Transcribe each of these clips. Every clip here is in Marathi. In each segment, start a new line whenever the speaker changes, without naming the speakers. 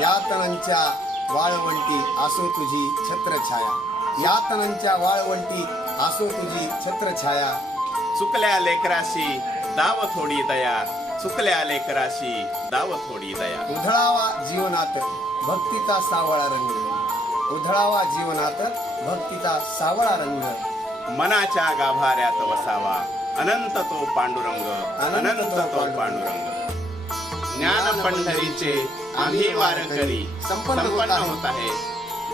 यातनांच्या वाळवंटी असो तुझी छत्रछाया. यातनांच्या वाळवंटी असो तुझी छत्रछाया.
चुकल्या लेकराशी दाव थोडी दया चुकल्या लेकराशी दाव थोडी दया
उधळावा जीवनात भक्तीचा सावळा रंग. उधळावा जीवनात भक्तीचा सावळा रंग.
मनाच्या गाभाऱ्यात वसावा. अनंत तो पांडुरंग. अनंत तो पांडुरंग. ज्ञान पंढरीचे आम्ही वारकरी
संपन्न होत आहे.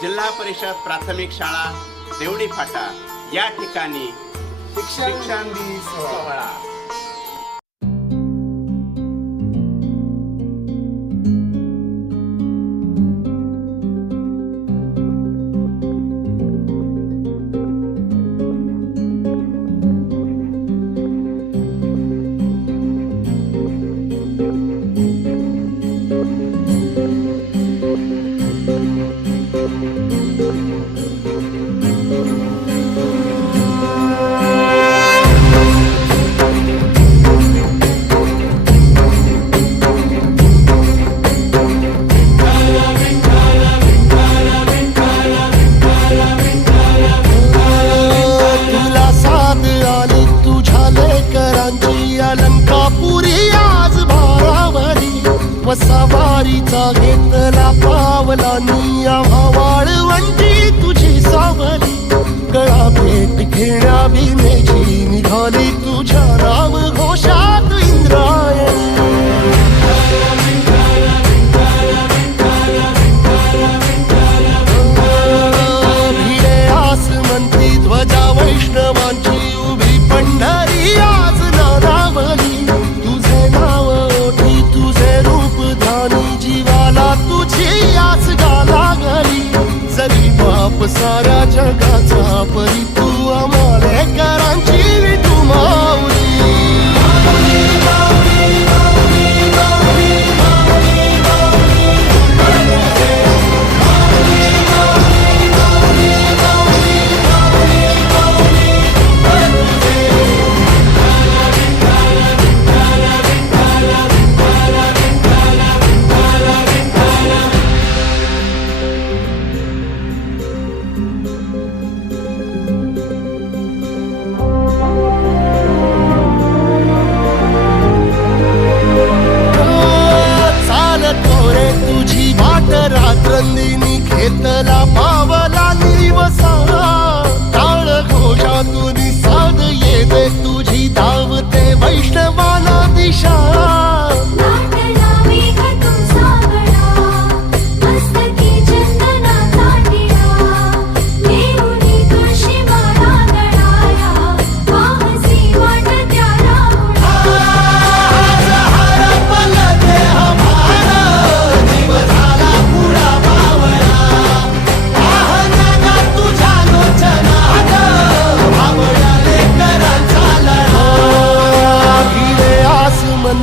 जिल्हा परिषद प्राथमिक शाळा देवडी फाटा. या ठिकाणी
शिक्षण सोहळा.
वसावारीचा घेतला पावला निया वाळवंटी तुझी सावली. गळा भेट घेण्या भिनेची निघाली तुझ्या राम घोषा